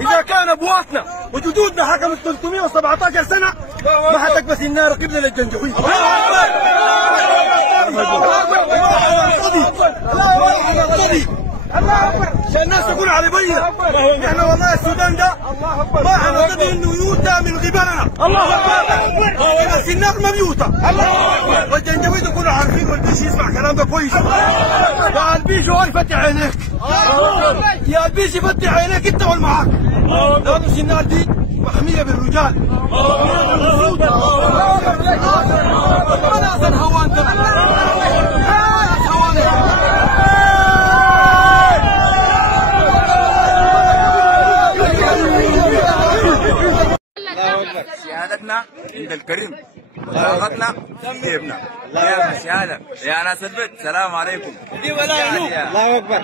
إذا كان أبواتنا وجدودنا حكمت 317 سنة ما حتكبس النار قبل للجنجويد. الله اكبر عشان الناس تقول على بينا احنا والله السودان ده ما حنقدر انه يوتى من قبلنا. الله اكبر بس النار ما بيوتى. الله اكبر والجنجويد يكونوا عارفين والبيش يسمع كلام ده كويس. يا البيش هو يفتح عينيك يا البيش يفتح عينيك انت والمعاك لانه النار دي محميه بالرجال. خلاص الهوان ده سيادتنا عند الكريم صداقتنا جيبنا يا سيادة يا ناس البيت السلام عليكم. الله اكبر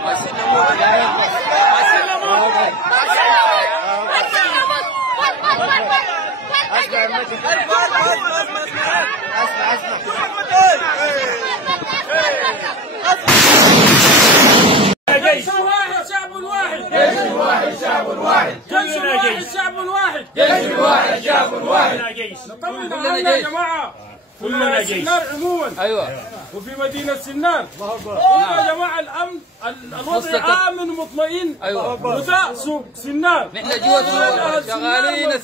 جيش واحد شعب واحد، جيش واحد شعب واحد، جيش واحد شعب واحد، جيش واحد شعب واحد. نطمن علينا يا جماعة كلنا جيش. سنار عموما ايوه وفي مدينة سنار يا جماعة الأمن الوضع آمن ومطمئن. ايوه وده سوق سنار نحن جوا شغالين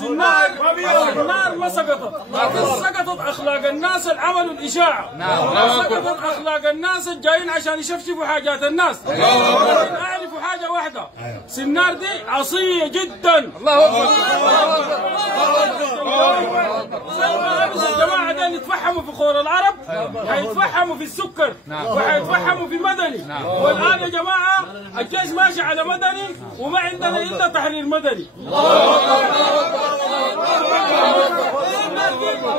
سنار ما سقطت أخلاق الناس اللي عملوا الإشاعة. سقطت أخلاق الناس الجايين عشان يشفشفوا حاجات الناس. أعرفوا حاجة واحدة سنار دي عصية جدا. الله أكبر الجماعة دول يتفحموا في خور العرب حيتفحموا في السكر وحيتفحموا في مدني. والآن يا جماعة الجيش ماشي على مدني وما عندنا إلا تحرير مدني.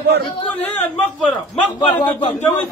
بتكون هي المقبرة مقبرة الجنجويد.